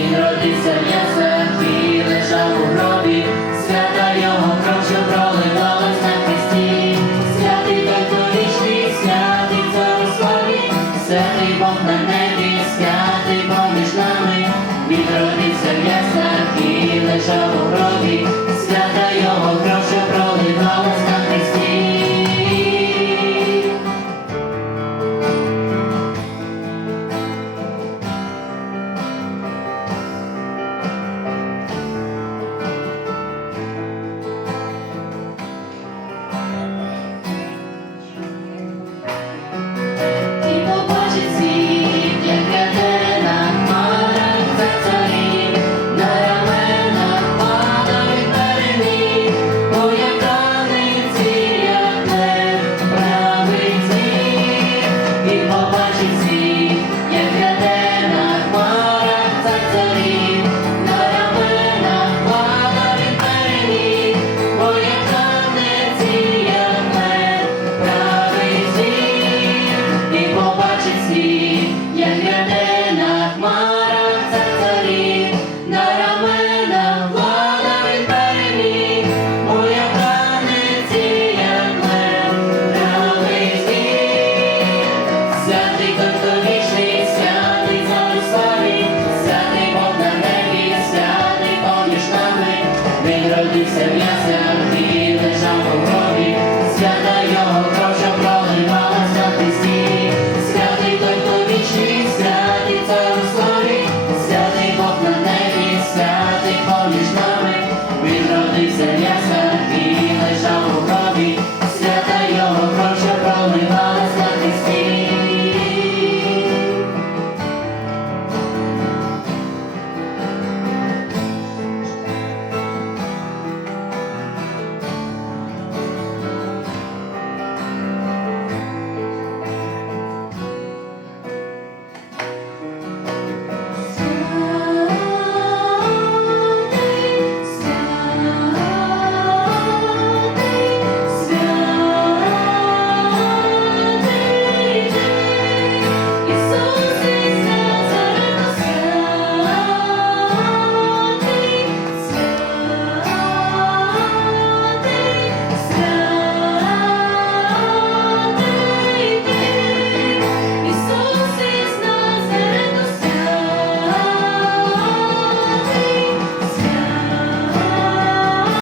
Він родився в Єсефі, лежав у гробі, свята його кров, що проливалась на хресті, святий той дорічний, святий Царославі, святий Бог на небі, святий поміж нами, він родився в Єсефі, лежав у гробі, свята його кров. на раменах влада від переміг, моя паниці, як лев, правий світ, святий котовічний, святий зарославі, святий Бог святий поміж нами, він родився в яснях і лежав у Yeah.